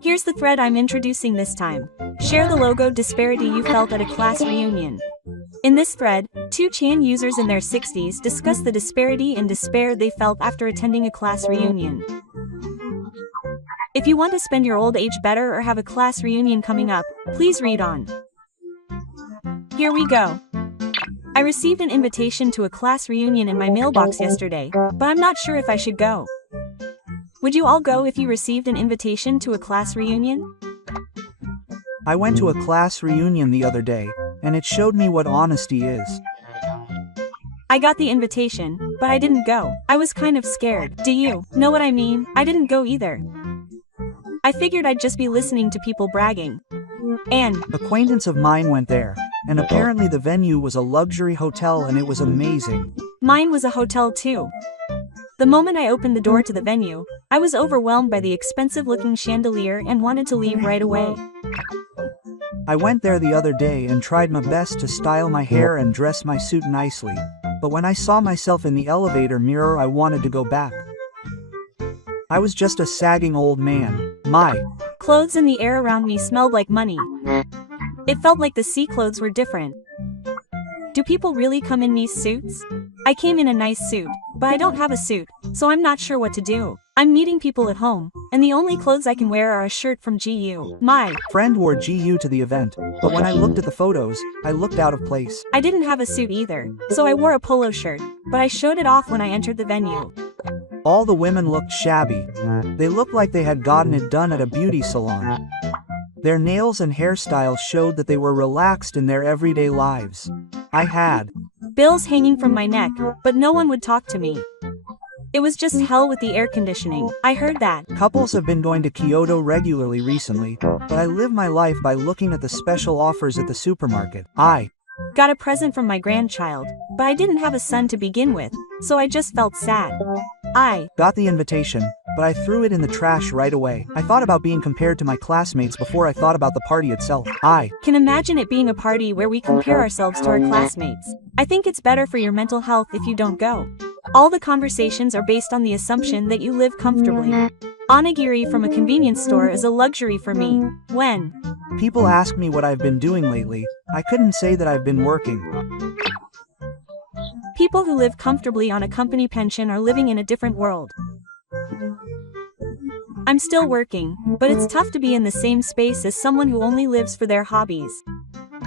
Here's the thread I'm introducing this time. Share the logo disparity you felt at a class reunion. In this thread, 2ch users in their 60s discuss the disparity and despair they felt after attending a class reunion. If you want to spend your old age better or have a class reunion coming up, please read on. Here we go. I received an invitation to a class reunion in my mailbox yesterday, but I'm not sure if I should go. Would you all go if you received an invitation to a class reunion? I went to a class reunion the other day, and it showed me what honesty is. I got the invitation, but I didn't go. I was kind of scared. Do you know what I mean? I didn't go either. I figured I'd just be listening to people bragging. An acquaintance of mine went there, and apparently the venue was a luxury hotel and it was amazing. Mine was a hotel too. The moment I opened the door to the venue, I was overwhelmed by the expensive-looking chandelier and wanted to leave right away. I went there the other day and tried my best to style my hair and dress my suit nicely, but when I saw myself in the elevator mirror I wanted to go back. I was just a sagging old man. My clothes in the air around me smelled like money. It felt like the sea clothes were different. Do people really come in nice suits? I came in a nice suit, but I don't have a suit, so I'm not sure what to do. I'm meeting people at home, and the only clothes I can wear are a shirt from GU. My friend wore GU to the event, but when I looked at the photos, I looked out of place. I didn't have a suit either, so I wore a polo shirt, but I showed it off when I entered the venue. All the women looked shabby. They looked like they had gotten it done at a beauty salon. Their nails and hairstyles showed that they were relaxed in their everyday lives. I had bills hanging from my neck, but no one would talk to me. It was just hell with the air conditioning. I heard that couples have been going to Kyoto regularly recently, but I live my life by looking at the special offers at the supermarket. I got a present from my grandchild, but I didn't have a son to begin with, so I just felt sad. I got the invitation, but I threw it in the trash right away. I thought about being compared to my classmates before I thought about the party itself. I can imagine it being a party where we compare ourselves to our classmates. I think it's better for your mental health if you don't go. All the conversations are based on the assumption that you live comfortably. Onigiri from a convenience store is a luxury for me. When people ask me what I've been doing lately, I couldn't say that I've been working. People who live comfortably on a company pension are living in a different world. I'm still working, but it's tough to be in the same space as someone who only lives for their hobbies.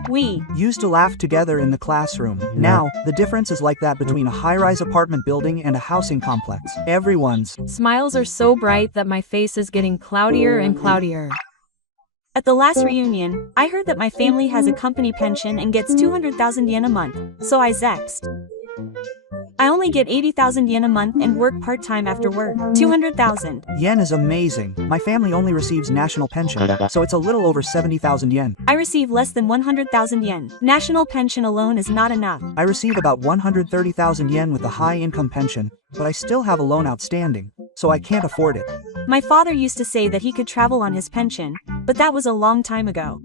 We used to laugh together in the classroom. Now, the difference is like that between a high-rise apartment building and a housing complex. Everyone's smiles are so bright that my face is getting cloudier and cloudier. At the last reunion, I heard that my family has a company pension and gets 200,000 yen a month, so I zexed. I only get 80,000 yen a month and work part-time after work. 200,000 yen is amazing. My family only receives national pension, so it's a little over 70,000 yen. I receive less than 100,000 yen. National pension alone is not enough. I receive about 130,000 yen with the high-income pension, but I still have a loan outstanding, so I can't afford it. My father used to say that he could travel on his pension, but that was a long time ago.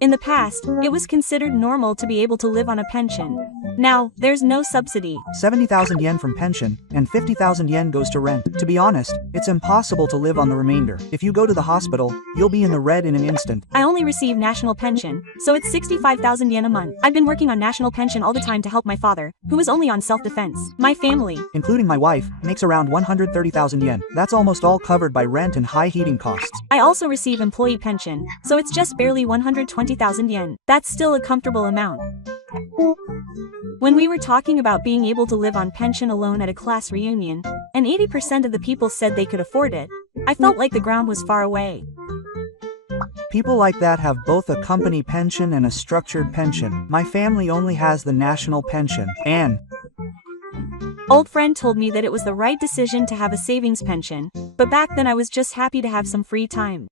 In the past, it was considered normal to be able to live on a pension. Now, there's no subsidy. 70,000 yen from pension, and 50,000 yen goes to rent. To be honest, it's impossible to live on the remainder. If you go to the hospital, you'll be in the red in an instant. I only receive national pension, so it's 65,000 yen a month. I've been working on national pension all the time to help my father, who is only on self-defense. My family, including my wife, makes around 130,000 yen. That's almost all covered by rent and high heating costs. I also receive employee pension, so it's just barely 120,000 yen. That's still a comfortable amount. When we were talking about being able to live on pension alone at a class reunion, and 80% of the people said they could afford it, I felt like the ground was far away. People like that have both a company pension and a structured pension. My family only has the national pension. An old friend told me that it was the right decision to have a savings pension, but back then I was just happy to have some free time.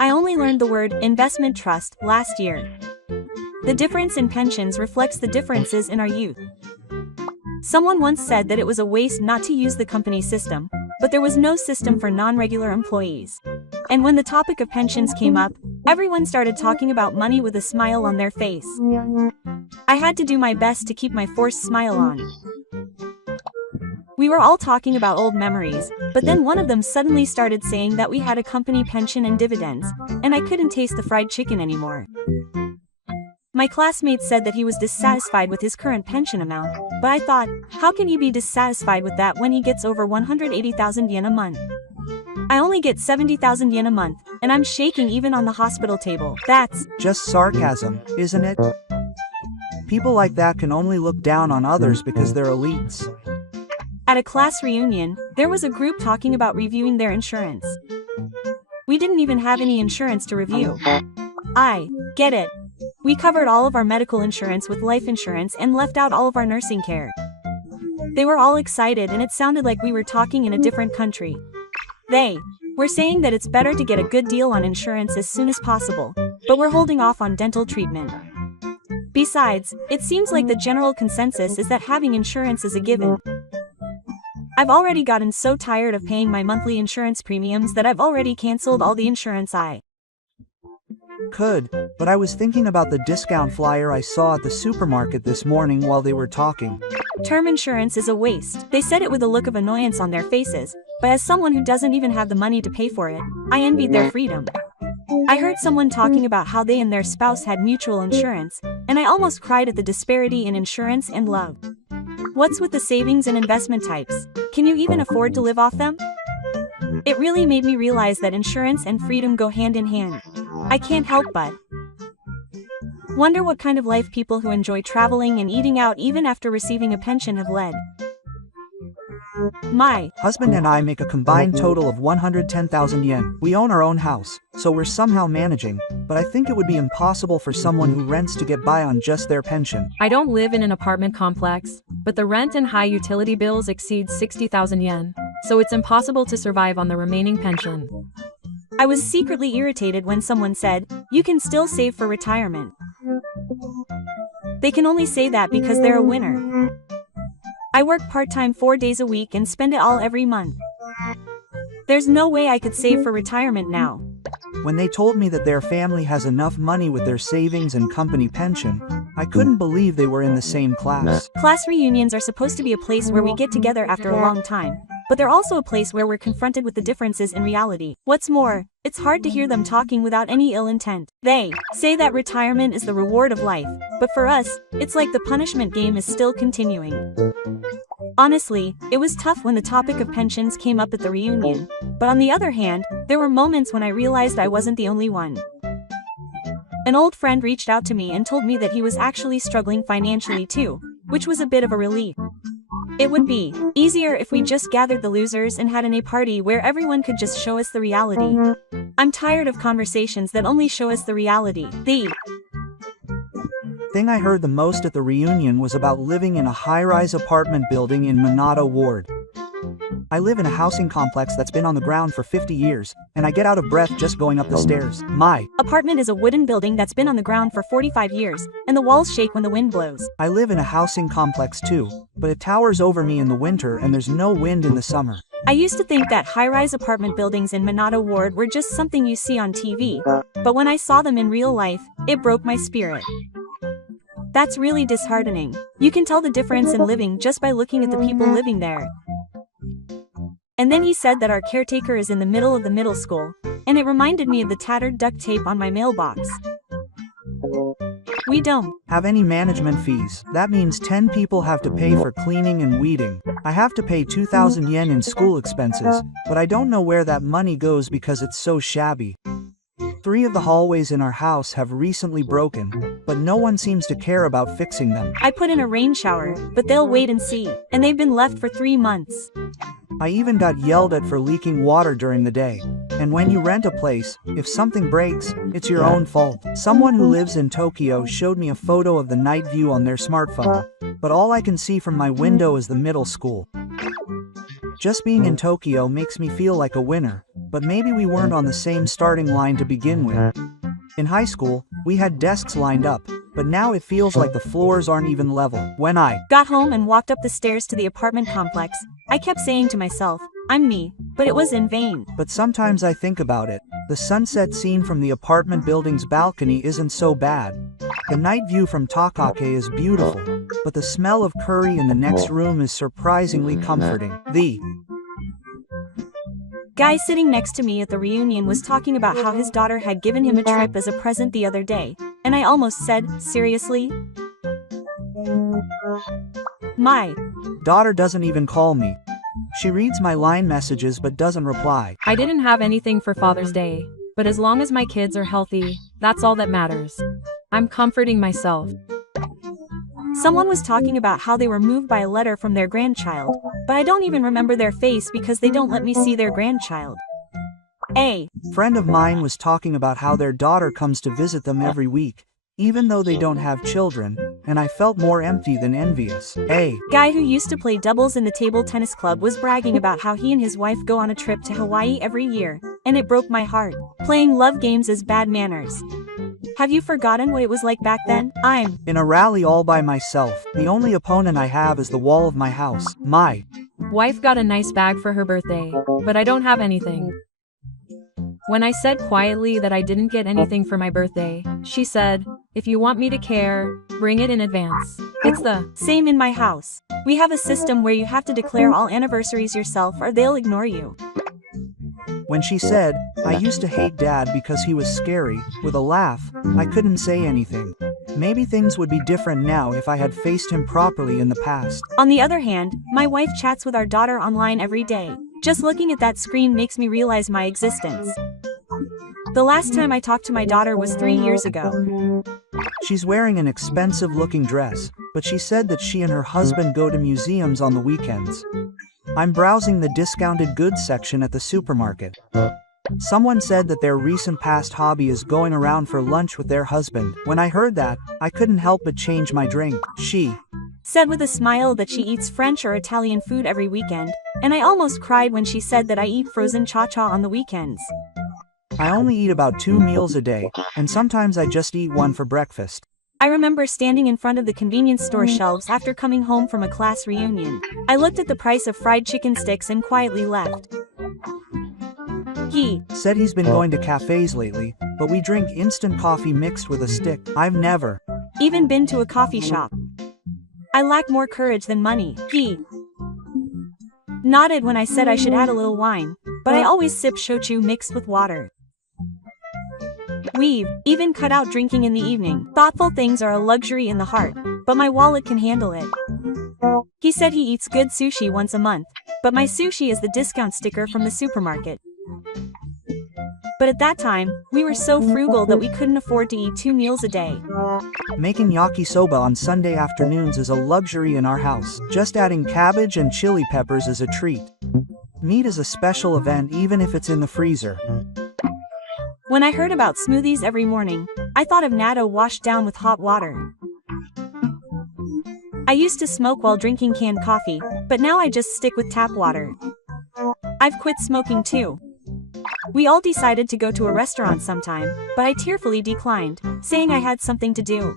I only learned the word investment trust last year. The difference in pensions reflects the differences in our youth. Someone once said that it was a waste not to use the company system, but there was no system for non-regular employees. And when the topic of pensions came up, everyone started talking about money with a smile on their face. I had to do my best to keep my forced smile on. We were all talking about old memories, but then one of them suddenly started saying that we had a company pension and dividends, and I couldn't taste the fried chicken anymore. My classmate said that he was dissatisfied with his current pension amount, but I thought, how can he be dissatisfied with that when he gets over 180,000 yen a month? I only get 70,000 yen a month, and I'm shaking even on the hospital table. That's just sarcasm, isn't it? People like that can only look down on others because they're elites. At a class reunion, there was a group talking about reviewing their insurance. We didn't even have any insurance to review. I get it. We covered all of our medical insurance with life insurance and left out all of our nursing care. They were all excited and it sounded like we were talking in a different country. They were saying that it's better to get a good deal on insurance as soon as possible, but we're holding off on dental treatment. Besides, it seems like the general consensus is that having insurance is a given. I've already gotten so tired of paying my monthly insurance premiums that I've already canceled all the insurance I could, but I was thinking about the discount flyer I saw at the supermarket this morning while they were talking. Term insurance is a waste. They said it with a look of annoyance on their faces, but as someone who doesn't even have the money to pay for it, I envied their freedom. I heard someone talking about how they and their spouse had mutual insurance, and I almost cried at the disparity in insurance and love. What's with the savings and investment types? Can you even afford to live off them? It really made me realize that insurance and freedom go hand in hand. I can't help but wonder what kind of life people who enjoy traveling and eating out even after receiving a pension have led. My husband and I make a combined total of 110,000 yen. We own our own house, so we're somehow managing, but I think it would be impossible for someone who rents to get by on just their pension. I don't live in an apartment complex, but the rent and high utility bills exceed 60,000 yen, so it's impossible to survive on the remaining pension. I was secretly irritated when someone said, "You can still save for retirement." They can only say that because they're a winner. I work part-time 4 days a week and spend it all every month. There's no way I could save for retirement now. When they told me that their family has enough money with their savings and company pension, I couldn't believe they were in the same class. Class reunions are supposed to be a place where we get together after a long time, but they're also a place where we're confronted with the differences in reality. What's more, it's hard to hear them talking without any ill intent. They say that retirement is the reward of life, but for us, it's like the punishment game is still continuing. Honestly, it was tough when the topic of pensions came up at the reunion, but on the other hand, there were moments when I realized I wasn't the only one. An old friend reached out to me and told me that he was actually struggling financially too, which was a bit of a relief. It would be easier if we just gathered the losers and had a party where everyone could just show us the reality. I'm tired of conversations that only show us the reality. The thing I heard the most at the reunion was about living in a high-rise apartment building in Minato Ward. I live in a housing complex that's been on the ground for 50 years, and I get out of breath just going up the stairs. My apartment is a wooden building that's been on the ground for 45 years, and the walls shake when the wind blows. I live in a housing complex too, but it towers over me in the winter and there's no wind in the summer. I used to think that high-rise apartment buildings in Minato Ward were just something you see on TV, but when I saw them in real life, it broke my spirit. That's really disheartening. You can tell the difference in living just by looking at the people living there. And then he said that our caretaker is in the middle of the middle school, and it reminded me of the tattered duct tape on my mailbox. We don't have any management fees. That means 10 people have to pay for cleaning and weeding. I have to pay 2,000 yen in school expenses, but I don't know where that money goes because it's so shabby. 3 of the hallways in our house have recently broken, but no one seems to care about fixing them. I put in a rain shower, but they'll wait and see, and they've been left for 3 months. I even got yelled at for leaking water during the day. And when you rent a place, if something breaks, it's your own fault. Someone who lives in Tokyo showed me a photo of the night view on their smartphone, but all I can see from my window is the middle school. Just being in Tokyo makes me feel like a winner, but maybe we weren't on the same starting line to begin with. In high school, we had desks lined up, but now it feels like the floors aren't even level. When I got home and walked up the stairs to the apartment complex, I kept saying to myself, I'm me, but it was in vain. But sometimes I think about it. The sunset scene from the apartment building's balcony isn't so bad. The night view from Takake is beautiful. but the smell of curry in the next room is surprisingly comforting. The guy sitting next to me at the reunion was talking about how his daughter had given him a trip as a present the other day, and I almost said, seriously? My daughter doesn't even call me. She reads my line messages but doesn't reply. I didn't have anything for Father's Day, but as long as my kids are healthy, that's all that matters. I'm comforting myself. Someone was talking about how they were moved by a letter from their grandchild, but I don't even remember their face because they don't let me see their grandchild. A friend of mine was talking about how their daughter comes to visit them every week, even though they don't have children, and I felt more empty than envious. A guy who used to play doubles in the table tennis club was bragging about how he and his wife go on a trip to Hawaii every year, and it broke my heart. Playing love games is bad manners. Have you forgotten what it was like back then? I'm in a rally all by myself. The only opponent I have is the wall of my house. My wife got a nice bag for her birthday, but I don't have anything. When I said quietly that I didn't get anything for my birthday, she said, if you want me to care, bring it in advance. It's the same in my house. We have a system where you have to declare all anniversaries yourself or they'll ignore you. When she said, I used to hate Dad because he was scary, with a laugh, I couldn't say anything. Maybe things would be different now if I had faced him properly in the past. On the other hand, my wife chats with our daughter online every day. Just looking at that screen makes me realize my existence. The last time I talked to my daughter was 3 years ago. She's wearing an expensive-looking dress, but she said that she and her husband go to museums on the weekends. I'm browsing the discounted goods section at the supermarket. Someone said that their recent past hobby is going around for lunch with their husband. When I heard that, I couldn't help but change my drink. She said with a smile that she eats French or Italian food every weekend, and I almost cried when she said that I eat frozen cha-cha on the weekends. I only eat about 2 meals a day, and sometimes I just eat one for breakfast. I remember standing in front of the convenience store shelves after coming home from a class reunion. I looked at the price of fried chicken sticks and quietly left. He said he's been going to cafes lately, but we drink instant coffee mixed with a stick. I've never even been to a coffee shop. I lack more courage than money. He nodded when I said I should add a little wine, but I always sip shochu mixed with water. We've even cut out drinking in the evening. Thoughtful things are a luxury in the heart, but my wallet can handle it. He said he eats good sushi once a month, but my sushi is the discount sticker from the supermarket. But at that time, we were so frugal that we couldn't afford to eat 2 meals a day. Making yakisoba on Sunday afternoons is a luxury in our house. Just adding cabbage and chili peppers is a treat. Meat is a special event even if it's in the freezer. When I heard about smoothies every morning, I thought of natto washed down with hot water. I used to smoke while drinking canned coffee, but now I just stick with tap water. I've quit smoking too. We all decided to go to a restaurant sometime, but I tearfully declined, saying I had something to do.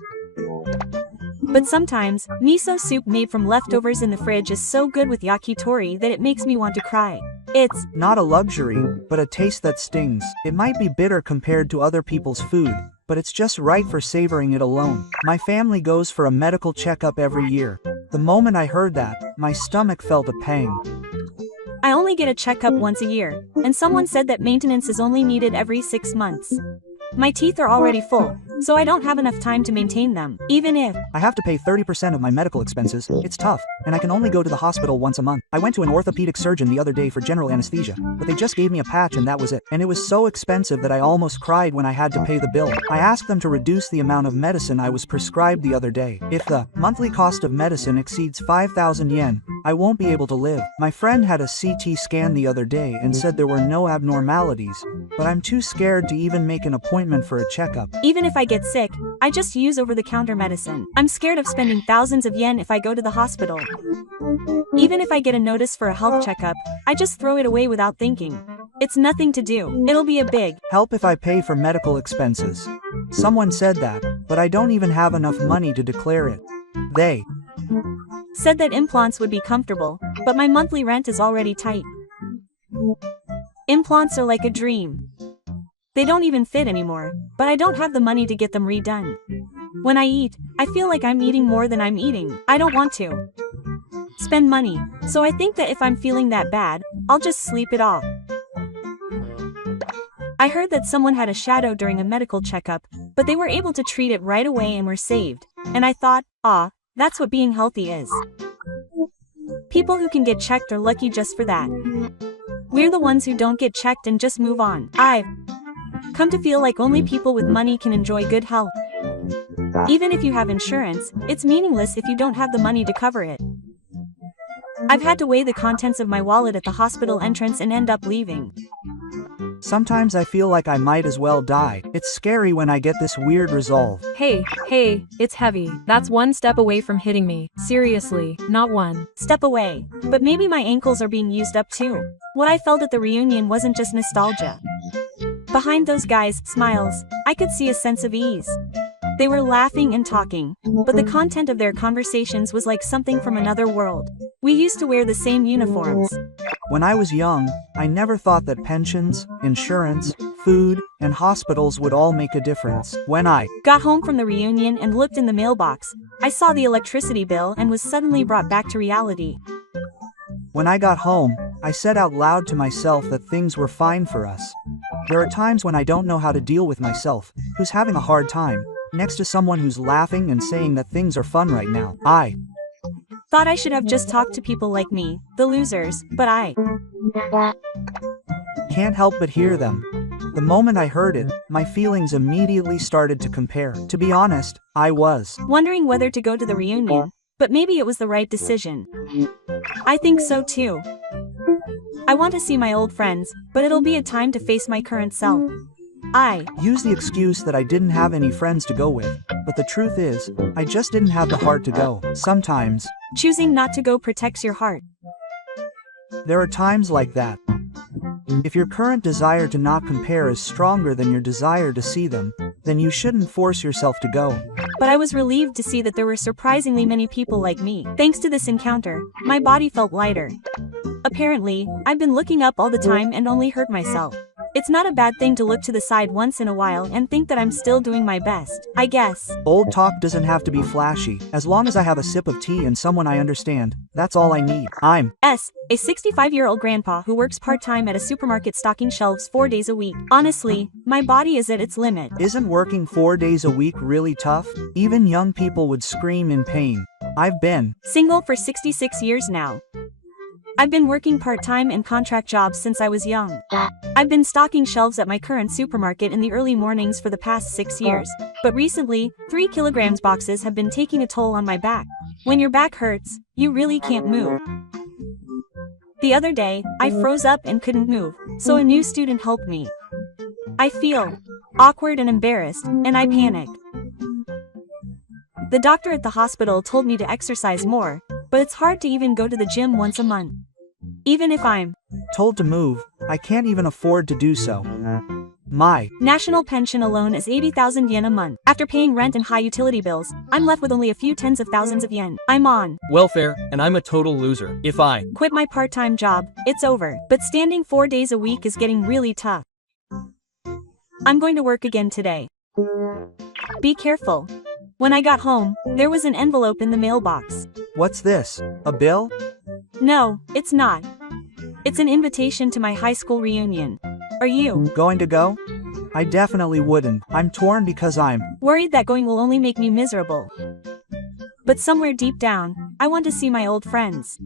But sometimes, miso soup made from leftovers in the fridge is so good with yakitori that it makes me want to cry. It's not a luxury, but a taste that stings. It might be bitter compared to other people's food, but it's just right for savoring it alone. My family goes for a medical checkup every year. The moment I heard that, my stomach felt a pang. I only get a checkup once a year, and someone said that maintenance is only needed every 6 months. My teeth are already full, so I don't have enough time to maintain them, even if I have to pay 30% of my medical expenses. It's tough, and I can only go to the hospital once a month. I went to an orthopedic surgeon the other day for general anesthesia, but they just gave me a patch and that was it. And it was so expensive that I almost cried when I had to pay the bill. I asked them to reduce the amount of medicine I was prescribed the other day. If the monthly cost of medicine exceeds 5,000 yen, I won't be able to live. My friend had a CT scan the other day and said there were no abnormalities, but I'm too scared to even make an appointment for a checkup. Even if I get sick, I just use over-the-counter medicine. I'm scared of spending thousands of yen if I go to the hospital. Even if I get a notice for a health checkup, I just throw it away without thinking. It's nothing to do. It'll be a big help if I pay for medical expenses. Someone said that, but I don't even have enough money to declare it. They said that implants would be comfortable, but my monthly rent is already tight. Implants are like a dream. They don't even fit anymore, but I don't have the money to get them redone. When I eat, I feel like I'm eating more than I'm eating. I don't want to spend money, so I think that if I'm feeling that bad, I'll just sleep it off. I heard that someone had a shadow during a medical checkup, but they were able to treat it right away and were saved. And I thought, that's what being healthy is. People who can get checked are lucky just for that. We're the ones who don't get checked and just move on. I've come to feel like only people with money can enjoy good health. Even if you have insurance, it's meaningless if you don't have the money to cover it. I've had to weigh the contents of my wallet at the hospital entrance and end up leaving. Sometimes I feel like I might as well die. It's scary when I get this weird resolve. Hey, it's heavy. That's one step away from hitting me. Seriously, not one Step away. But maybe my ankles are being used up too. What I felt at the reunion wasn't just nostalgia. Behind those guys' smiles, I could see a sense of ease. They were laughing and talking, but the content of their conversations was like something from another world. We used to wear the same uniforms. When I was young, I never thought that pensions, insurance, food, and hospitals would all make a difference. When I got home from the reunion and looked in the mailbox, I saw the electricity bill and was suddenly brought back to reality. When I got home, I said out loud to myself that things were fine for us. There are times when I don't know how to deal with myself, who's having a hard time, next to someone who's laughing and saying that things are fun right now. I thought I should have just talked to people like me, the losers, but I can't help but hear them. The moment I heard it, my feelings immediately started to compare. To be honest, I was wondering whether to go to the reunion, but maybe it was the right decision. I think so too. I want to see my old friends, but it'll be a time to face my current self. I used the excuse that I didn't have any friends to go with, but the truth is, I just didn't have the heart to go. Sometimes, choosing not to go protects your heart. There are times like that. If your current desire to not compare is stronger than your desire to see them, then you shouldn't force yourself to go. But I was relieved to see that there were surprisingly many people like me. Thanks to this encounter, my body felt lighter. Apparently, I've been looking up all the time and only hurt myself. It's not a bad thing to look to the side once in a while and think that I'm still doing my best, I guess. Old talk doesn't have to be flashy. As long as I have a sip of tea and someone I understand, that's all I need. I'm a 65-year-old grandpa who works part-time at a supermarket stocking shelves 4 days a week. Honestly, my body is at its limit. Isn't working 4 days a week really tough? Even young people would scream in pain. I've been single for 66 years now. I've been working part-time and contract jobs since I was young. I've been stocking shelves at my current supermarket in the early mornings for the past 6 years, but recently, 3 kilograms boxes have been taking a toll on my back. When your back hurts, you really can't move. The other day, I froze up and couldn't move, so a new student helped me. I feel awkward and embarrassed, and I panicked. The doctor at the hospital told me to exercise more, but it's hard to even go to the gym once a month. Even if I'm told to move, I can't even afford to do so. My national pension alone is 80,000 yen a month. After paying rent and high utility bills, I'm left with only a few tens of thousands of yen. I'm on welfare, and I'm a total loser. If I quit my part-time job, it's over. But standing 4 days a week is getting really tough. I'm going to work again today. Be careful. When I got home, there was an envelope in the mailbox. What's this? A bill? No, it's not. It's an invitation to my high school reunion. Are you going to go? I definitely wouldn't. I'm torn because I'm worried that going will only make me miserable. But somewhere deep down, I want to see my old friends.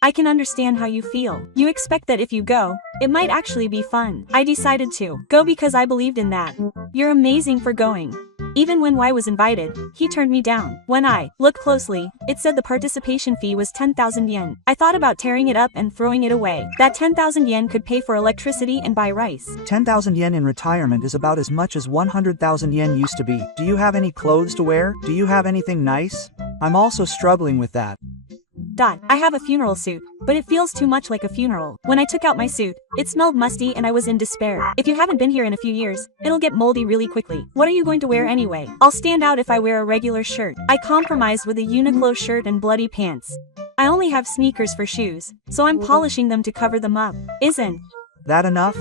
I can understand how you feel. You expect that if you go, it might actually be fun. I decided to go because I believed in that. You're amazing for going. Even when Y was invited, he turned me down. When I looked closely, it said the participation fee was 10,000 yen. I thought about tearing it up and throwing it away. That 10,000 yen could pay for electricity and buy rice. 10,000 yen in retirement is about as much as 100,000 yen used to be. Do you have any clothes to wear? Do you have anything nice? I'm also struggling with that. I have a funeral suit, but it feels too much like a funeral. When I took out my suit, it smelled musty and I was in despair. If you haven't been here in a few years, it'll get moldy really quickly. What are you going to wear anyway? I'll stand out if I wear a regular shirt. I compromised with a Uniqlo shirt and bloody pants. I only have sneakers for shoes, so I'm polishing them to cover them up. Isn't that enough?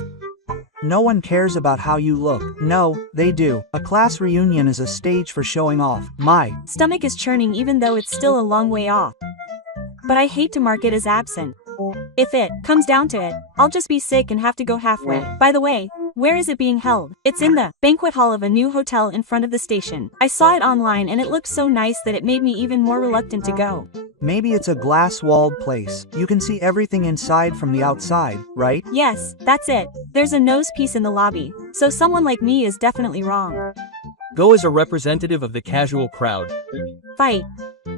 No one cares about how you look. No, they do. A class reunion is a stage for showing off. My stomach is churning even though it's still a long way off. But I hate to mark it as absent. If it comes down to it, I'll just be sick and have to go halfway. By the way, where is it being held? It's in the banquet hall of a new hotel in front of the station. I saw it online and it looked so nice that it made me even more reluctant to go. Maybe it's a glass-walled place. You can see everything inside from the outside, right? Yes, that's it. There's a nose piece in the lobby, so someone like me is definitely wrong. Go as a representative of the casual crowd. Fight.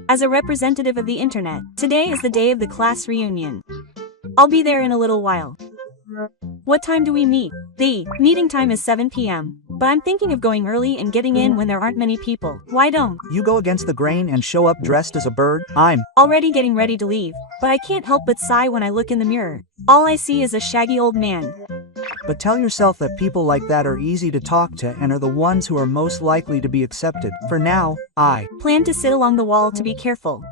As a representative of the internet, today is the day of the class reunion. I'll be there in a little while. What time do we meet? The meeting time is 7 p.m., but I'm thinking of going early and getting in when there aren't many people. Why don't you go against the grain and show up dressed as a bird? I'm already getting ready to leave, but I can't help but sigh when I look in the mirror. All I see is a shaggy old man. But tell yourself that people like that are easy to talk to and are the ones who are most likely to be accepted. For now, I plan to sit along the wall to be careful.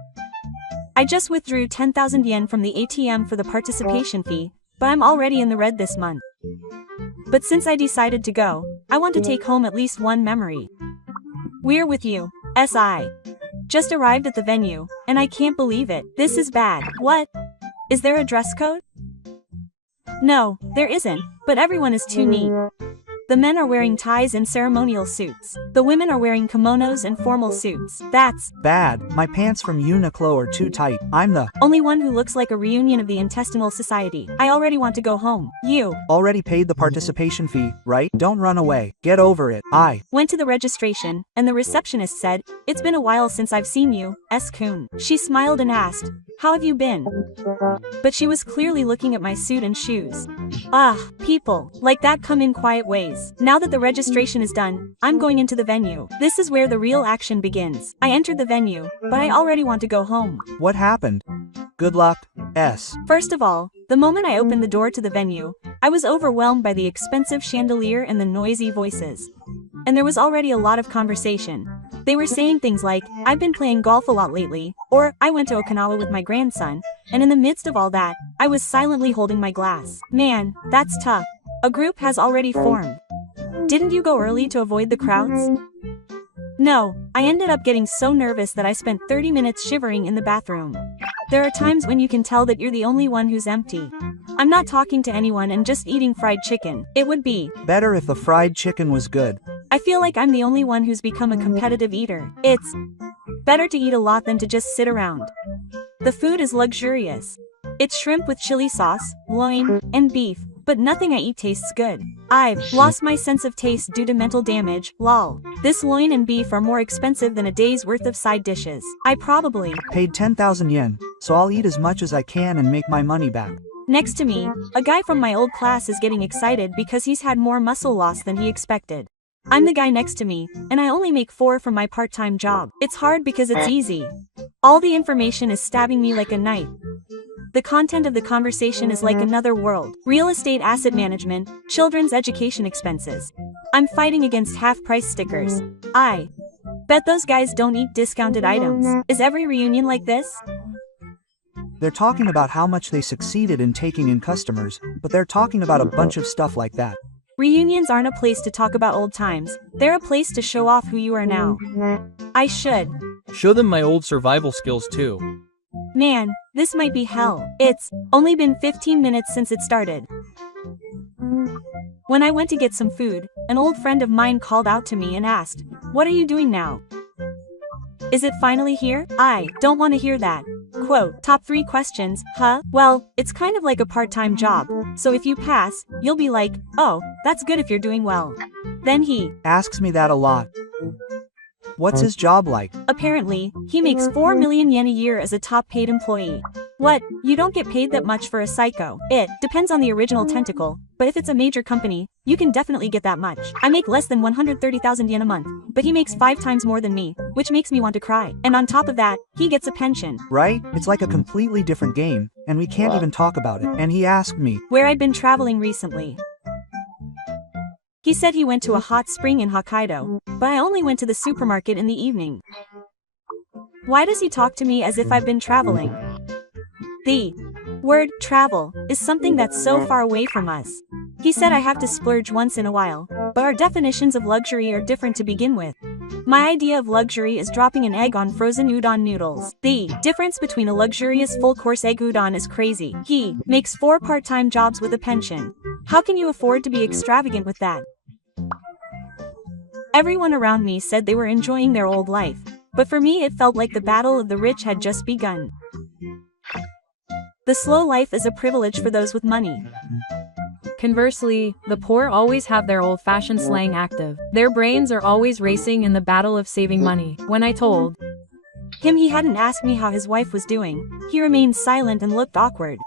I just withdrew 10,000 yen from the ATM for the participation fee, but I'm already in the red this month. But since I decided to go, I want to take home at least one memory. We're with you, SI. Just arrived at the venue, and I can't believe it. This is bad. What? Is there a dress code? No, there isn't, but everyone is too neat. The men are wearing ties and ceremonial suits. The women are wearing kimonos and formal suits. That's bad. My pants from Uniqlo are too tight. I'm the only one who looks like a reunion of the intestinal society. I already want to go home. You already paid the participation fee, right? Don't run away. Get over it. I went to the registration, and the receptionist said, "It's been a while since I've seen you, S-kun." She smiled and asked, "How have you been?" But she was clearly looking at my suit and shoes. People like that come in quiet ways. Now that the registration is done, I'm going into the venue. This is where the real action begins. I entered the venue, but I already want to go home. What happened? Good luck, S. First of all, the moment I opened the door to the venue, I was overwhelmed by the expensive chandelier and the noisy voices. And there was already a lot of conversation. They were saying things like, "I've been playing golf a lot lately," or "I went to Okinawa with my grandson," and in the midst of all that, I was silently holding my glass. Man, that's tough. A group has already formed. Didn't you go early to avoid the crowds? No, I ended up getting so nervous that I spent 30 minutes shivering in the bathroom. There are times when you can tell that you're the only one who's empty. I'm not talking to anyone and just eating fried chicken. It would be better if the fried chicken was good. I feel like I'm the only one who's become a competitive eater. It's better to eat a lot than to just sit around. The food is luxurious. It's shrimp with chili sauce, loin, and beef, but nothing I eat tastes good. I've lost my sense of taste due to mental damage, lol. This loin and beef are more expensive than a day's worth of side dishes. I probably paid 10,000 yen, so I'll eat as much as I can and make my money back. Next to me, a guy from my old class is getting excited because he's had more muscle loss than he expected. I'm the guy next to me, and I only make 4 from my part-time job. It's hard because it's easy. All the information is stabbing me like a knife. The content of the conversation is like another world. Real estate asset management, children's education expenses. I'm fighting against half-price stickers. I bet those guys don't eat discounted items. Is every reunion like this? They're talking about how much they succeeded in taking in customers, but they're talking about a bunch of stuff like that. Reunions aren't a place to talk about old times. They're a place to show off who you are now. I should show them my old survival skills too. Man, this might be hell. It's only been 15 minutes since it started. When I went to get some food, an old friend of mine called out to me and asked, "What are you doing now? Is it finally here?" I don't want to hear that. Quote, top 3 questions, huh? Well, it's kind of like a part-time job, so if you pass, you'll be like, "Oh, that's good if you're doing well." Then he asks me that a lot. What's his job like? Apparently, he makes 4 million yen a year as a top-paid employee. What? You don't get paid that much for a psycho. It depends on the original tentacle, but if it's a major company, you can definitely get that much. I make less than 130,000 yen a month, but he makes 5 times more than me, which makes me want to cry. And on top of that, he gets a pension. Right? It's like a completely different game, and we can't even talk about it. And he asked me where I'd been traveling recently. He said he went to a hot spring in Hokkaido, but I only went to the supermarket in the evening. Why does he talk to me as if I've been traveling? The word travel is something that's so far away from us. He said I have to splurge once in a while, but our definitions of luxury are different to begin with. My idea of luxury is dropping an egg on frozen udon noodles. The difference between a luxurious full-course egg udon is crazy. He makes 4 part-time jobs with a pension. How can you afford to be extravagant with that? Everyone around me said they were enjoying their old life, but for me it felt like the battle of the rich had just begun. The slow life is a privilege for those with money. Conversely, the poor always have their old-fashioned slang active. Their brains are always racing in the battle of saving money. When I told him he hadn't asked me how his wife was doing, he remained silent and looked awkward.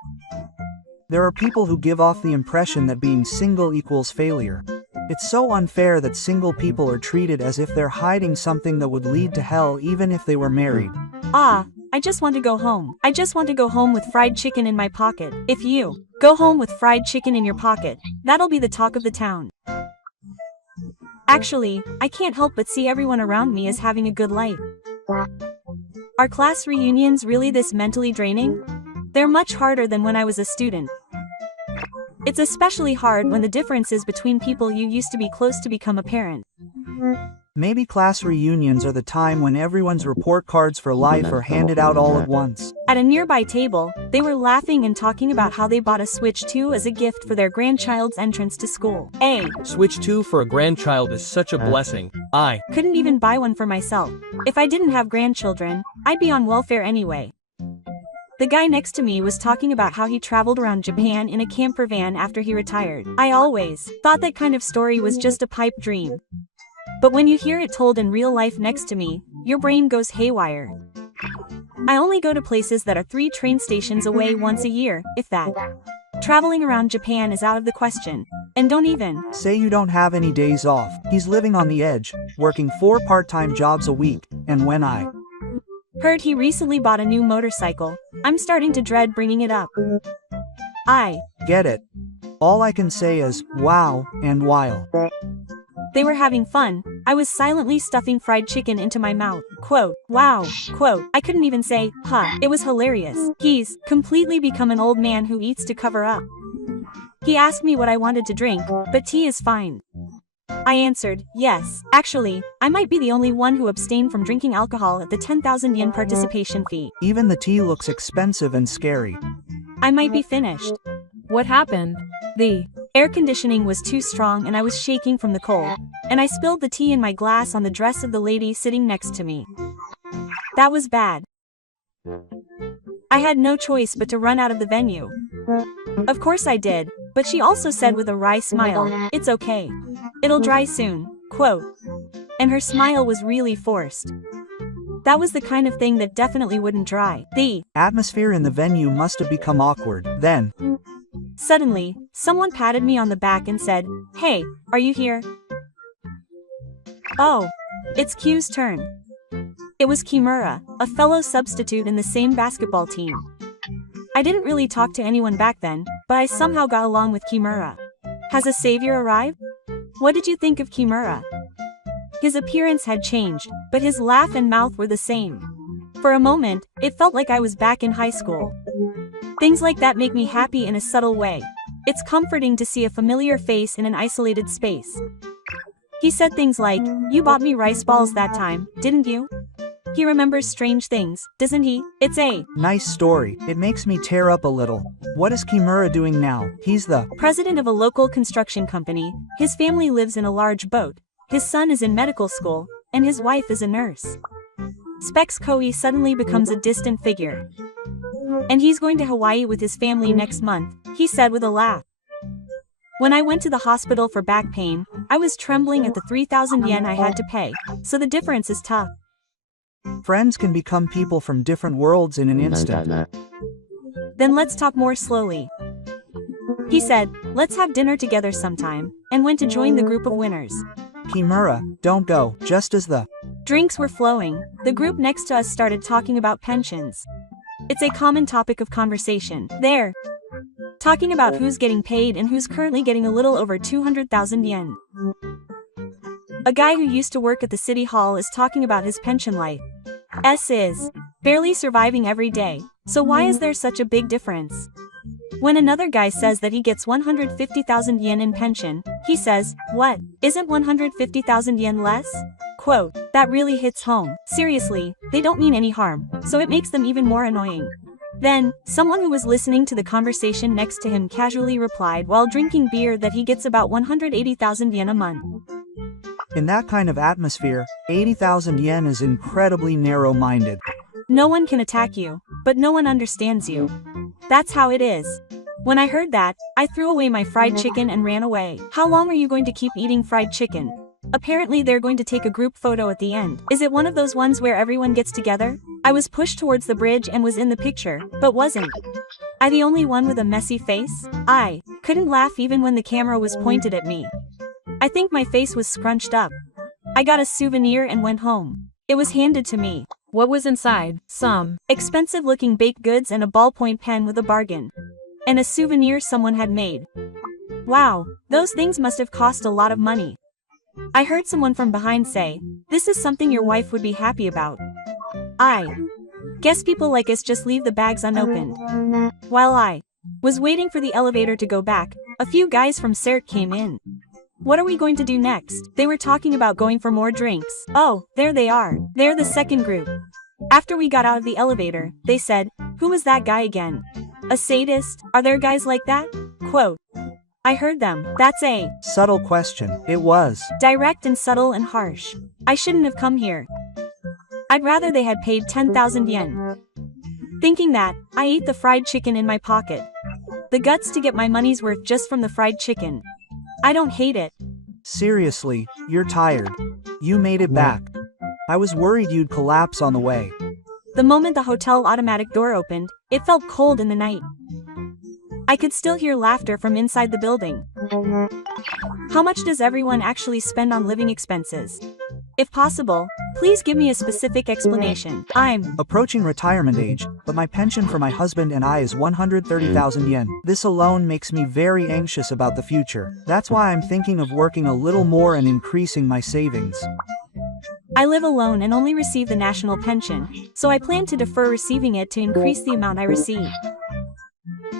There are people who give off the impression that being single equals failure. It's so unfair that single people are treated as if they're hiding something that would lead to hell even if they were married. I just want to go home. I just want to go home with fried chicken in my pocket. If you go home with fried chicken in your pocket, that'll be the talk of the town. Actually, I can't help but see everyone around me as having a good life. Are class reunions really this mentally draining? They're much harder than when I was a student. It's especially hard when the differences between people you used to be close to become apparent. Maybe class reunions are the time when everyone's report cards for life are handed out all at once. At a nearby table, they were laughing and talking about how they bought a Switch 2 as a gift for their grandchild's entrance to school. Switch 2 for a grandchild is such a blessing. I couldn't even buy one for myself. If I didn't have grandchildren, I'd be on welfare anyway. The guy next to me was talking about how he traveled around Japan in a camper van after he retired. I always thought that kind of story was just a pipe dream. But when you hear it told in real life next to me, your brain goes haywire. I only go to places that are 3 train stations away once a year, if that. Traveling around Japan is out of the question. And don't even say you don't have any days off. He's living on the edge, working 4 part-time jobs a week, and when I heard he recently bought a new motorcycle, I'm starting to dread bringing it up. I get it. All I can say is, wow, and while they were having fun, I was silently stuffing fried chicken into my mouth. Quote, wow, quote, I couldn't even say, huh, it was hilarious. He's completely become an old man who eats to cover up. He asked me what I wanted to drink, but tea is fine. I answered, yes. Actually, I might be the only one who abstained from drinking alcohol at the 10,000 yen participation fee. Even the tea looks expensive and scary. I might be finished. What happened? The air conditioning was too strong and I was shaking from the cold, and I spilled the tea in my glass on the dress of the lady sitting next to me. That was bad. I had no choice but to run out of the venue. Of course I did, but she also said with a wry smile, it's okay. It'll dry soon, quote. And her smile was really forced. That was the kind of thing that definitely wouldn't dry. The atmosphere in the venue must have become awkward. Then suddenly, someone patted me on the back and said, hey, are you here? Oh, it's Q's turn. It was Kimura, a fellow substitute in the same basketball team. I didn't really talk to anyone back then, but I somehow got along with Kimura. Has a savior arrived? What did you think of Kimura? His appearance had changed, but his laugh and mouth were the same. For a moment, it felt like I was back in high school. Things like that make me happy in a subtle way. It's comforting to see a familiar face in an isolated space. He said things like, you bought me rice balls that time, didn't you? He remembers strange things, doesn't he? It's a nice story. It makes me tear up a little. What is Kimura doing now? He's the president of a local construction company. His family lives in a large boat. His son is in medical school, and his wife is a nurse. Specs Koi suddenly becomes a distant figure. And he's going to Hawaii with his family next month, he said with a laugh. When I went to the hospital for back pain, I was trembling at the 3,000 yen I had to pay, so the difference is tough. Friends can become people from different worlds in an instant. Then let's talk more slowly. He said, let's have dinner together sometime, and went to join the group of winners. Kimura, don't go. Just as the drinks were flowing, the group next to us started talking about pensions. It's a common topic of conversation. They're talking about who's getting paid and who's currently getting a little over 200,000 yen. A guy who used to work at the city hall is talking about his pension life. Is barely surviving every day, so why is there such a big difference? When another guy says that he gets 150,000 yen in pension, he says, "What? Isn't 150,000 yen less?" Quote, "That really hits home. Seriously, they don't mean any harm, so it makes them even more annoying." Then, someone who was listening to the conversation next to him casually replied while drinking beer that he gets about 180,000 yen a month. In that kind of atmosphere, 80,000 yen is incredibly narrow-minded. No one can attack you, but no one understands you. That's how it is. When I heard that, I threw away my fried chicken and ran away. How long are you going to keep eating fried chicken? Apparently they're going to take a group photo at the end. Is it one of those ones where everyone gets together? I was pushed towards the bridge and was in the picture, but wasn't I the only one with a messy face? I couldn't laugh even when the camera was pointed at me. I think my face was scrunched up. I got a souvenir and went home. It was handed to me. What was inside? Some expensive-looking baked goods and a ballpoint pen with a bargain. And a souvenir someone had made. Wow, those things must have cost a lot of money. I heard someone from behind say, "This is something your wife would be happy about." I guess people like us just leave the bags unopened. While I was waiting for the elevator to go back, a few guys from CERT came in. "What are we going to do next?" They were talking about going for more drinks. Oh, there they are. They're the second group. After we got out of the elevator, they said, "Who was that guy again? A sadist? Are there guys like that?" Quote, I heard them. That's a subtle question. It was direct and subtle and harsh. I shouldn't have come here. I'd rather they had paid 10,000 yen. Thinking that, I ate the fried chicken in my pocket. The guts to get my money's worth just from the fried chicken. I don't hate it. Seriously, you're tired. You made it back. I was worried you'd collapse on the way. The moment the hotel automatic door opened, it felt cold in the night. I could still hear laughter from inside the building. How much does everyone actually spend on living expenses? If possible, please give me a specific explanation. I'm approaching retirement age, but my pension for my husband and I is 130,000 yen. This alone makes me very anxious about the future. That's why I'm thinking of working a little more and increasing my savings. I live alone and only receive the national pension, so I plan to defer receiving it to increase the amount I receive.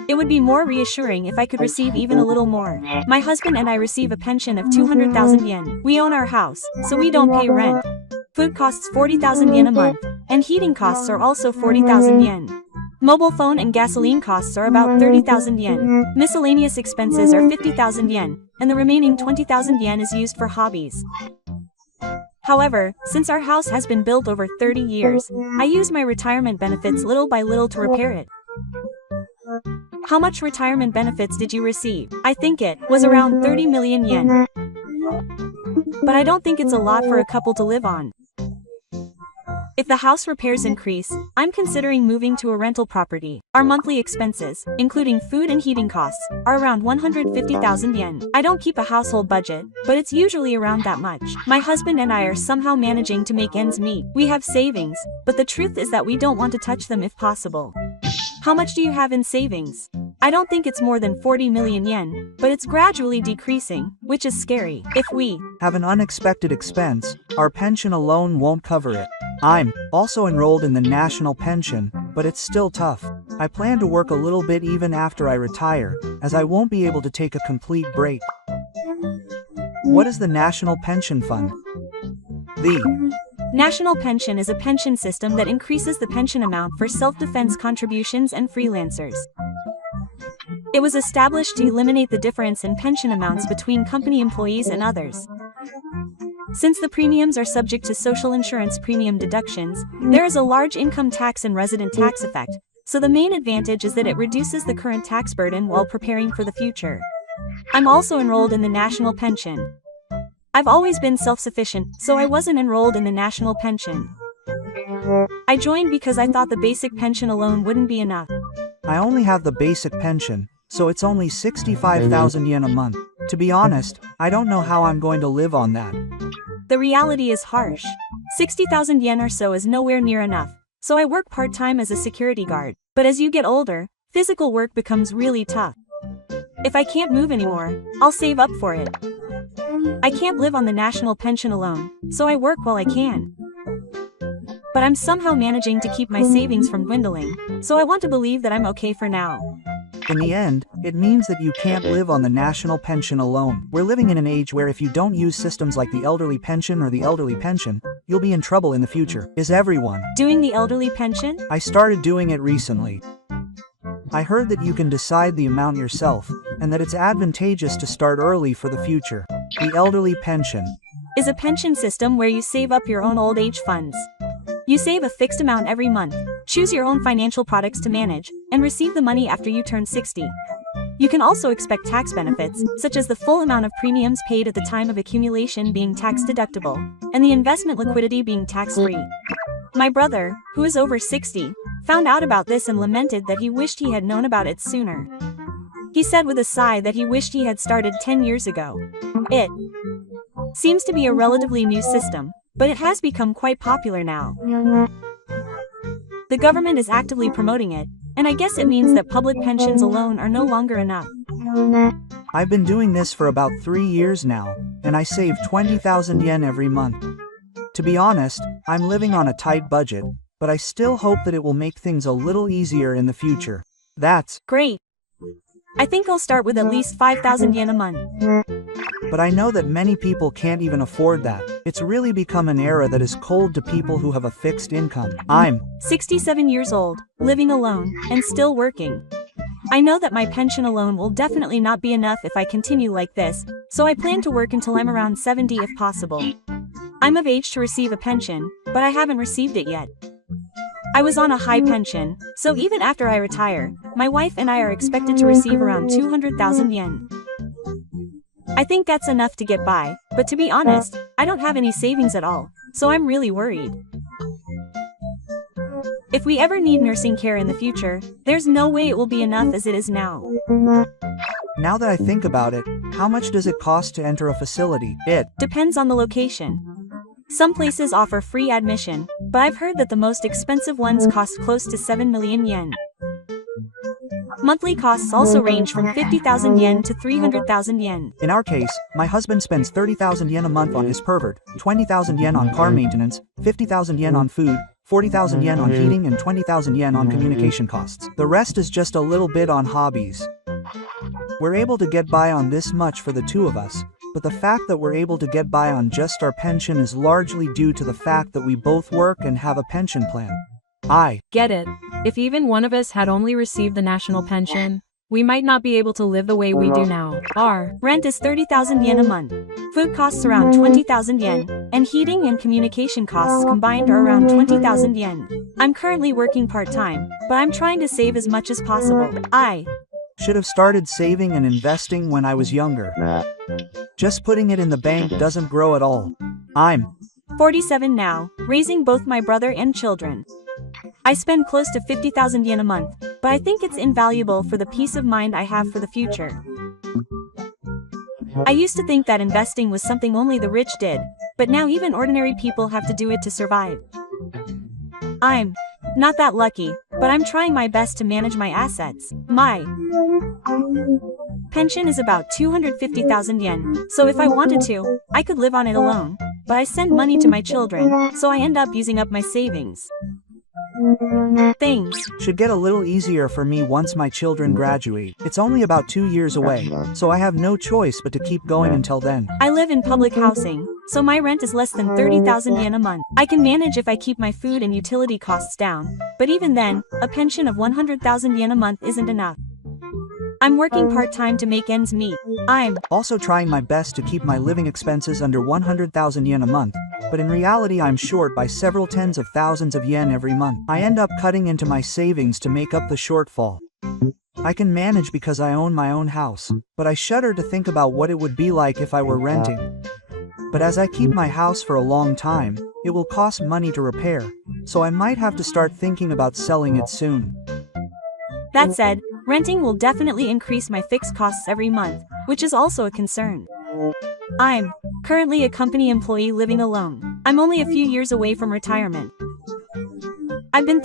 It would be more reassuring if I could receive even a little more. My husband and I receive a pension of 200,000 yen. We own our house, so we don't pay rent. Food costs 40,000 yen a month, and heating costs are also 40,000 yen. Mobile phone and gasoline costs are about 30,000 yen. Miscellaneous expenses are 50,000 yen, and the remaining 20,000 yen is used for hobbies. However, since our house has been built over 30 years, I use my retirement benefits little by little to repair it. How much retirement benefits did you receive? I think it was around 30 million yen. But I don't think it's a lot for a couple to live on. If the house repairs increase, I'm considering moving to a rental property. Our monthly expenses, including food and heating costs, are around 150,000 yen. I don't keep a household budget, but it's usually around that much. My husband and I are somehow managing to make ends meet. We have savings, but the truth is that we don't want to touch them if possible. How much do you have in savings? I don't think it's more than 40 million yen, but it's gradually decreasing, which is scary. If we have an unexpected expense, our pension alone won't cover it. I'm also enrolled in the national pension, but it's still tough. I plan to work a little bit even after I retire, as I won't be able to take a complete break. What is the National Pension Fund? The National pension is a pension system that increases the pension amount for self-defense contributions and freelancers. It was established to eliminate the difference in pension amounts between company employees and others. Since the premiums are subject to social insurance premium deductions, there is a large income tax and resident tax effect, so the main advantage is that it reduces the current tax burden while preparing for the future. I'm also enrolled in the national pension. I've always been self-sufficient, so I wasn't enrolled in the national pension. I joined because I thought the basic pension alone wouldn't be enough. I only have the basic pension, so it's only 65,000 yen a month. To be honest, I don't know how I'm going to live on that. The reality is harsh. 60,000 yen or so is nowhere near enough, so I work part-time as a security guard. But as you get older, physical work becomes really tough. If I can't move anymore, I'll save up for it. I can't live on the national pension alone, so I work while I can. But I'm somehow managing to keep my savings from dwindling, so I want to believe that I'm okay for now. In the end, it means that you can't live on the national pension alone. We're living in an age where if you don't use systems like the elderly pension or the elderly pension, you'll be in trouble in the future. Is everyone Doing the elderly pension? I started doing it recently. I heard that you can decide the amount yourself, and that it's advantageous to start early for the future. The elderly pension Is a pension system where you save up your own old age funds. You save a fixed amount every month, choose your own financial products to manage, and receive the money after you turn 60. You can also expect tax benefits, such as the full amount of premiums paid at the time of accumulation being tax deductible, and the investment liquidity being tax-free. My brother, who is over 60, found out about this and lamented that he wished he had known about it sooner. He said with a sigh that he wished he had started 10 years ago. It seems to be a relatively new system, but it has become quite popular now. The government is actively promoting it, and I guess it means that public pensions alone are no longer enough. I've been doing this for about 3 years now, and I save 20,000 yen every month. To be honest, I'm living on a tight budget, but I still hope that it will make things a little easier in the future. That's Great. I think I'll start with at least 5,000 yen a month. But I know that many people can't even afford that. It's really become an era that is cold to people who have a fixed income. I'm 67 years old, living alone, and still working. I know that my pension alone will definitely not be enough if I continue like this, so I plan to work until I'm around 70 if possible. I'm of age to receive a pension, but I haven't received it yet. I was on a high pension, so even after I retire, my wife and I are expected to receive around 200,000 yen. I think that's enough to get by, but to be honest, I don't have any savings at all, so I'm really worried. If we ever need nursing care in the future, there's no way it will be enough as it is now. Now that I think about it, how much does it cost to enter a facility? It Depends on the location. Some places offer free admission, but I've heard that the most expensive ones cost close to 7 million yen. Monthly costs also range from 50,000 yen to 300,000 yen. In our case, my husband spends 30,000 yen a month on his pervert, 20,000 yen on car maintenance, 50,000 yen on food, 40,000 yen on heating, and 20,000 yen on communication costs. The rest is just a little bit on hobbies. We're able to get by on this much for the two of us, but the fact that we're able to get by on just our pension is largely due to the fact that we both work and have a pension plan. I Get it. If even one of us had only received the national pension, we might not be able to live the way we do now. Our Rent is 30,000 yen a month. Food costs around 20,000 yen, and heating and communication costs combined are around 20,000 yen. I'm currently working part-time, but I'm trying to save as much as possible. I should have started saving and investing when I was younger. Just putting it in the bank doesn't grow at all. I'm 47 now, raising both my brother and children. I spend close to 50,000 yen a month, but I think it's invaluable for the peace of mind I have for the future. I used to think that investing was something only the rich did, but now even ordinary people have to do it to survive. I'm not that lucky, but I'm trying my best to manage my assets. My pension is about 250,000 yen, so if I wanted to, I could live on it alone, but I send money to my children, so I end up using up my savings. Things should get a little easier for me once my children graduate. It's only about 2 years away, so I have no choice but to keep going until then. I live in public housing, so my rent is less than 30,000 yen a month. I can manage if I keep my food and utility costs down, but even then, a pension of 100,000 yen a month isn't enough. I'm working part-time to make ends meet. I'm Also trying my best to keep my living expenses under 100,000 yen a month, but in reality I'm short by several tens of thousands of yen every month. I end up cutting into my savings to make up the shortfall. I can manage because I own my own house, but I shudder to think about what it would be like if I were renting. But as I keep my house for a long time, it will cost money to repair, so I might have to start thinking about selling it soon. That said, renting will definitely increase my fixed costs every month, which is also a concern. I'm currently a company employee living alone. I'm only a few years away from retirement. I've been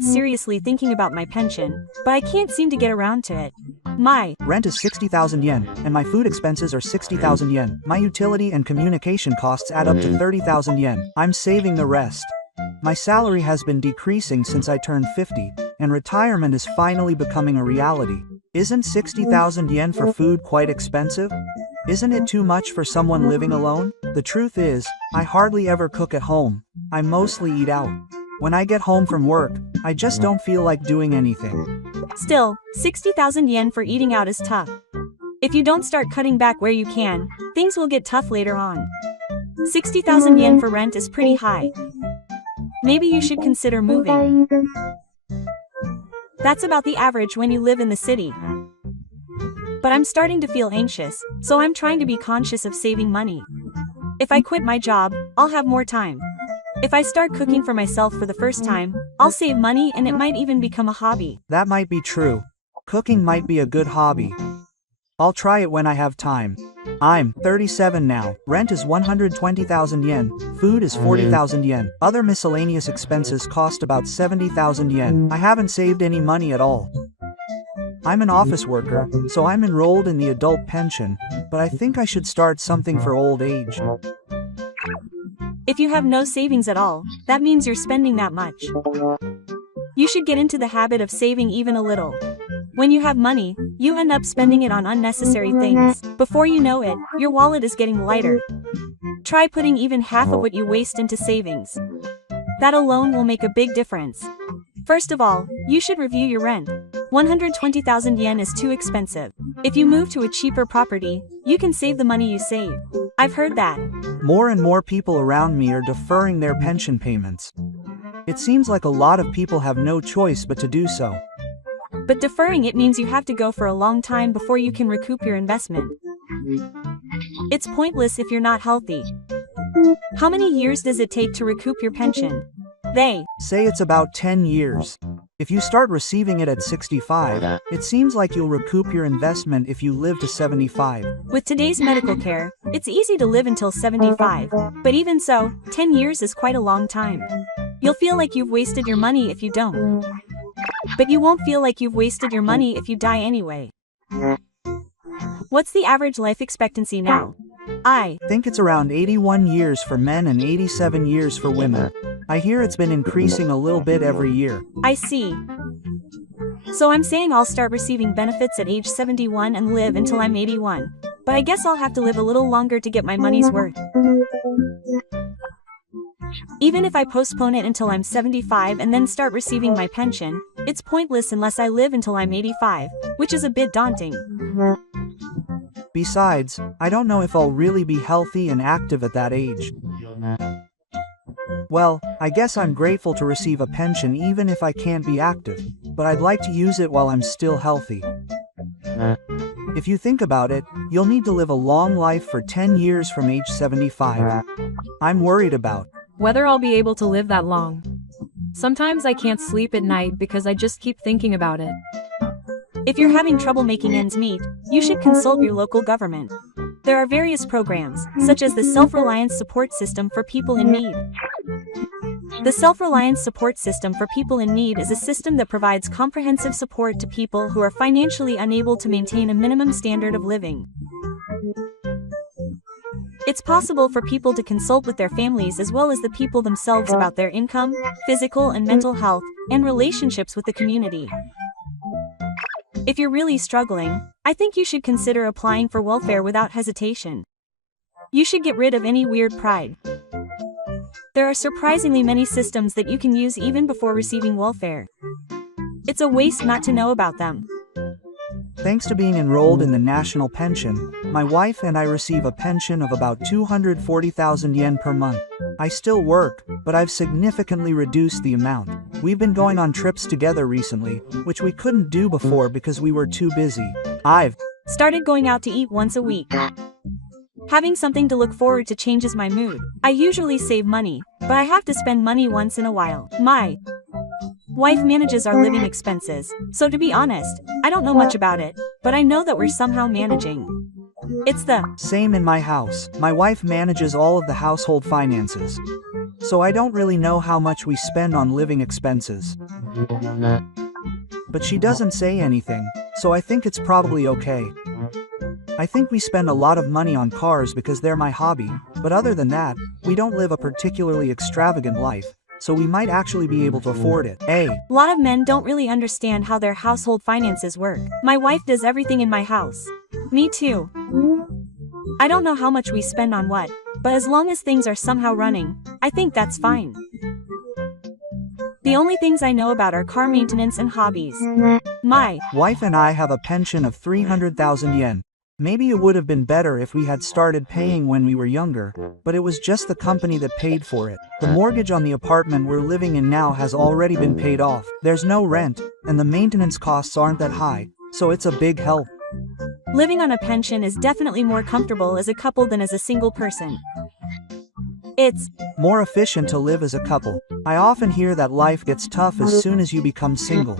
seriously thinking about my pension, but I can't seem to get around to it. My rent is 60,000 yen, and my food expenses are 60,000 yen. My utility and communication costs add up to 30,000 yen. I'm saving the rest. My salary has been decreasing since I turned 50, and retirement is finally becoming a reality. Isn't 60,000 yen for food quite expensive? Isn't it too much for someone living alone? The truth is, I hardly ever cook at home. I mostly eat out. When I get home from work, I just don't feel like doing anything. Still, 60,000 yen for eating out is tough. If you don't start cutting back where you can, things will get tough later on. 60,000 yen for rent is pretty high. Maybe you should consider moving. That's about the average when you live in the city. But I'm starting to feel anxious, so I'm trying to be conscious of saving money. If I quit my job, I'll have more time. If I start cooking for myself for the first time, I'll save money and it might even become a hobby. That might be true. Cooking might be a good hobby. I'll try it when I have time. I'm 37 now. Rent is 120,000 yen. Food is 40,000 yen. Other miscellaneous expenses cost about 70,000 yen. I haven't saved any money at all. I'm an office worker, so I'm enrolled in the adult pension, but I think I should start something for old age. If you have no savings at all, that means you're spending that much. You should get into the habit of saving even a little. When you have money, you end up spending it on unnecessary things. Before you know it, your wallet is getting lighter. Try putting even half of what you waste into savings. That alone will make a big difference. First of all, you should review your rent. 120,000 yen is too expensive. If you move to a cheaper property, you can save the money you save. I've heard that. More and more people around me are deferring their pension payments. It seems like a lot of people have no choice but to do so. But deferring it means you have to go for a long time before you can recoup your investment. It's pointless if you're not healthy. How many years does it take to recoup your pension? They say it's about 10 years. If you start receiving it at 65, it seems like you'll recoup your investment if you live to 75. With today's medical care, it's easy to live until 75. But even so, 10 years is quite a long time. You'll feel like you've wasted your money if you don't. But you won't feel like you've wasted your money if you die anyway. What's the average life expectancy now? I think it's around 81 years for men and 87 years for women. I hear it's been increasing a little bit every year. I see. So I'm saying I'll start receiving benefits at age 71 and live until I'm 81. But I guess I'll have to live a little longer to get my money's worth. Even if I postpone it until I'm 75 and then start receiving my pension, it's pointless unless I live until I'm 85, which is a bit daunting. Besides, I don't know if I'll really be healthy and active at that age. Well, I guess I'm grateful to receive a pension even if I can't be active, but I'd like to use it while I'm still healthy. If you think about it, you'll need to live a long life for 10 years from age 75. I'm worried about whether I'll be able to live that long. Sometimes I can't sleep at night because I just keep thinking about it. If you're having trouble making ends meet, you should consult your local government. There are various programs, such as the Self-Reliance Support System for People in Need. The Self-Reliance Support System for People in Need is a system that provides comprehensive support to people who are financially unable to maintain a minimum standard of living. It's possible for people to consult with their families as well as the people themselves about their income, physical and mental health, and relationships with the community. If you're really struggling, I think you should consider applying for welfare without hesitation. You should get rid of any weird pride. There are surprisingly many systems that you can use even before receiving welfare. It's a waste not to know about them. Thanks to being enrolled in the national pension, my wife and I receive a pension of about 240,000 yen per month. I still work, but I've significantly reduced the amount. We've been going on trips together recently, which we couldn't do before because we were too busy. I've started going out to eat once a week. Having something to look forward to changes my mood. I usually save money, but I have to spend money once in a while. My wife manages our living expenses, so to be honest, I don't know much about it, but I know that we're somehow managing. It's the same in my house. My wife manages all of the household finances, so I don't really know how much we spend on living expenses. But she doesn't say anything, so I think it's probably okay. I think we spend a lot of money on cars because they're my hobby, but other than that, we don't live a particularly extravagant life, so we might actually be able to afford it. A lot of men don't really understand how their household finances work. My wife does everything in my house. Me too. I don't know how much we spend on what, but as long as things are somehow running, I think that's fine. The only things I know about are car maintenance and hobbies. My wife and I have a pension of 300,000 yen. Maybe it would have been better if we had started paying when we were younger, but it was just the company that paid for it. The mortgage on the apartment we're living in now has already been paid off. There's no rent, and the maintenance costs aren't that high, so it's a big help. Living on a pension is definitely more comfortable as a couple than as a single person. It's more efficient to live as a couple. I often hear that life gets tough as soon as you become single.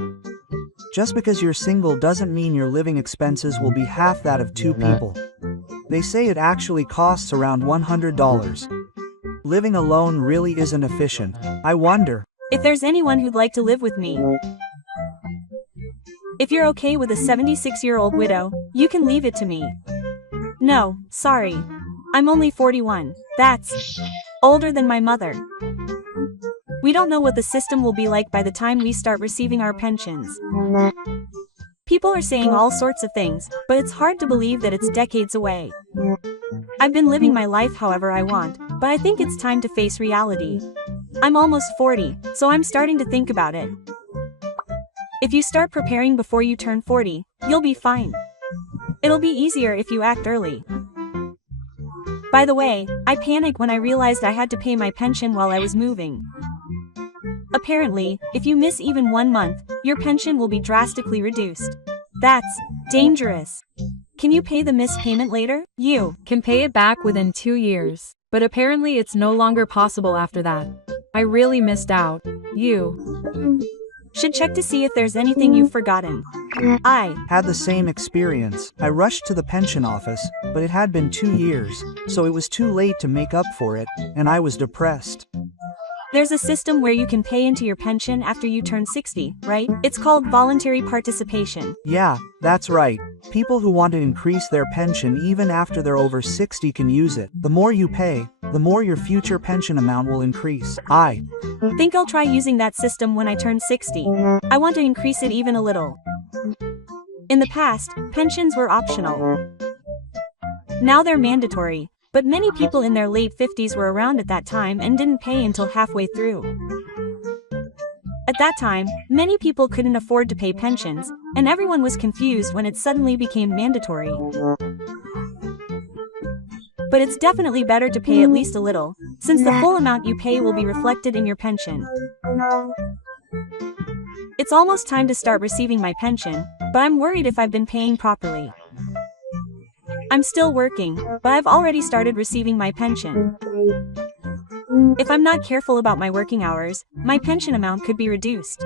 Just because you're single doesn't mean your living expenses will be half that of two people. They say it actually costs around $100. Living alone really isn't efficient. I wonder if there's anyone who'd like to live with me. If you're okay with a 76-year-old widow, you can leave it to me. No, sorry. I'm only 41. That's older than my mother. We don't know what the system will be like by the time we start receiving our pensions. People are saying all sorts of things, but it's hard to believe that it's decades away. I've been living my life however I want, but I think it's time to face reality. I'm almost 40, so I'm starting to think about it. If you start preparing before you turn 40, you'll be fine. It'll be easier if you act early. By the way, I panicked when I realized I had to pay my pension while I was moving. Apparently, if you miss even 1 month, your pension will be drastically reduced. That's dangerous. Can you pay the missed payment later? You can pay it back within 2 years, but apparently it's no longer possible after that. I really missed out. You should check to see if there's anything you've forgotten. I had the same experience. I rushed to the pension office, but it had been 2 years, so it was too late to make up for it, and I was depressed. There's a system where you can pay into your pension after you turn 60, right? It's called voluntary participation. Yeah, that's right. People who want to increase their pension even after they're over 60 can use it. The more you pay, the more your future pension amount will increase. I think I'll try using that system when I turn 60. I want to increase it even a little. In the past, pensions were optional. Now they're mandatory. But many people in their late 50s were around at that time and didn't pay until halfway through. At that time, many people couldn't afford to pay pensions, and everyone was confused when it suddenly became mandatory. But it's definitely better to pay at least a little, since the full amount you pay will be reflected in your pension. It's almost time to start receiving my pension, but I'm worried if I've been paying properly. I'm still working, but I've already started receiving my pension. If I'm not careful about my working hours, my pension amount could be reduced.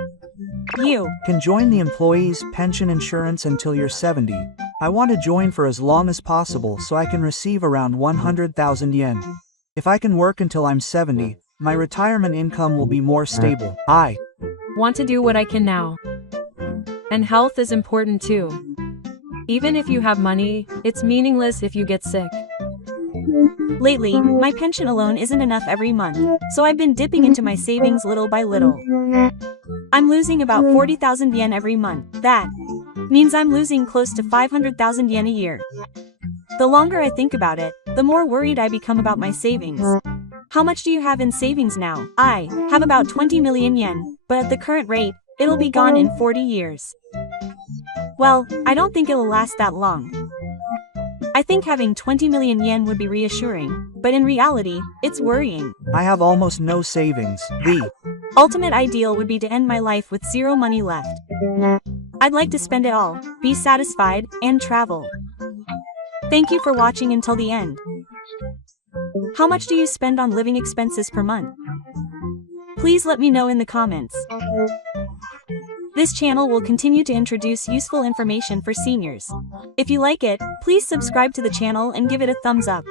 You can join the employee's pension insurance until you're 70. I want to join for as long as possible so I can receive around 100,000 yen. If I can work until I'm 70, my retirement income will be more stable. I want to do what I can now. And health is important too. Even if you have money, it's meaningless if you get sick. Lately, my pension alone isn't enough every month, so I've been dipping into my savings little by little. I'm losing about 40,000 yen every month. That means I'm losing close to 500,000 yen a year. The longer I think about it, the more worried I become about my savings. How much do you have in savings now? I have about 20 million yen, but at the current rate, it'll be gone in 40 years. Well, I don't think it'll last that long. I think having 20 million yen would be reassuring, but in reality, it's worrying. I have almost no savings. The ultimate ideal would be to end my life with zero money left. I'd like to spend it all, be satisfied, and travel. Thank you for watching until the end. How much do you spend on living expenses per month? Please let me know in the comments. This channel will continue to introduce useful information for seniors. If you like it, please subscribe to the channel and give it a thumbs up.